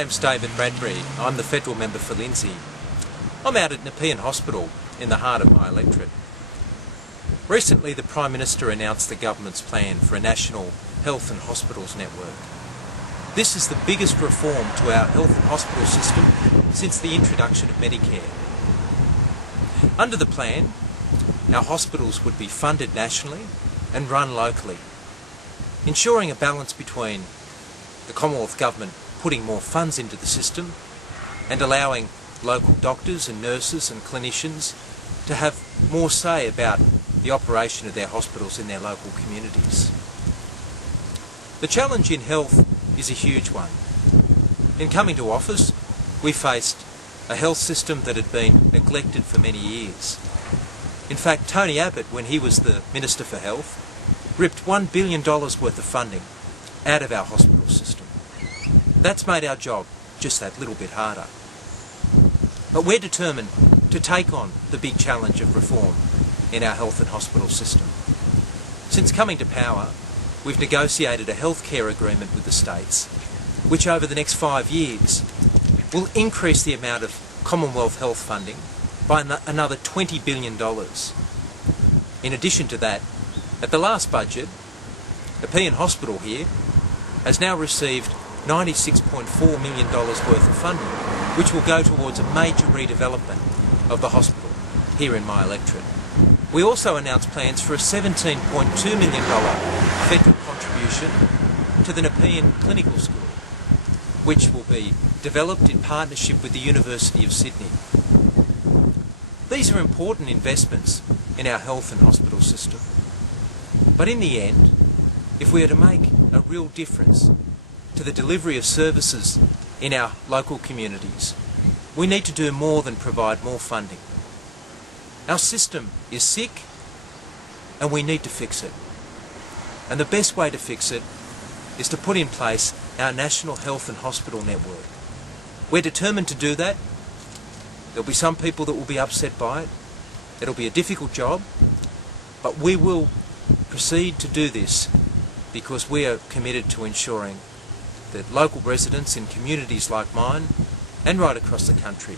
My name's David Bradbury. I'm the federal member for Lindsay. I'm out at Nepean Hospital in the heart of my electorate. Recently, the Prime Minister announced the government's plan for a national health and hospitals network. This is the biggest reform to our health and hospital system since the introduction of Medicare. Under the plan, our hospitals would be funded nationally and run locally, ensuring a balance between the Commonwealth Government putting more funds into the system and allowing local doctors and nurses and clinicians to have more say about the operation of their hospitals in their local communities. The challenge in health is a huge one. In coming to office, we faced a health system that had been neglected for many years. In fact, Tony Abbott, when he was the Minister for Health, ripped $1 billion worth of funding out of our hospital system. That's made our job just that little bit harder. But we're determined to take on the big challenge of reform in our health and hospital system. Since coming to power, we've negotiated a healthcare agreement with the states, which over the next 5 years will increase the amount of Commonwealth health funding by another $20 billion. In addition to that, at the last budget, Nepean Hospital here has now received $96.4 million worth of funding, which will go towards a major redevelopment of the hospital here in my electorate. We also announced plans for a $17.2 million federal contribution to the Nepean Clinical School, which will be developed in partnership with the University of Sydney. These are important investments in our health and hospital system. But in the end, if we are to make a real difference to the delivery of services in our local communities, we need to do more than provide more funding. Our system is sick and we need to fix it. And the best way to fix it is to put in place our national health and hospital network. We're determined to do that. There'll be some people that will be upset by it. It'll be a difficult job, but we will proceed to do this because we are committed to ensuring that local residents in communities like mine and right across the country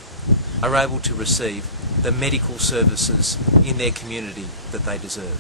are able to receive the medical services in their community that they deserve.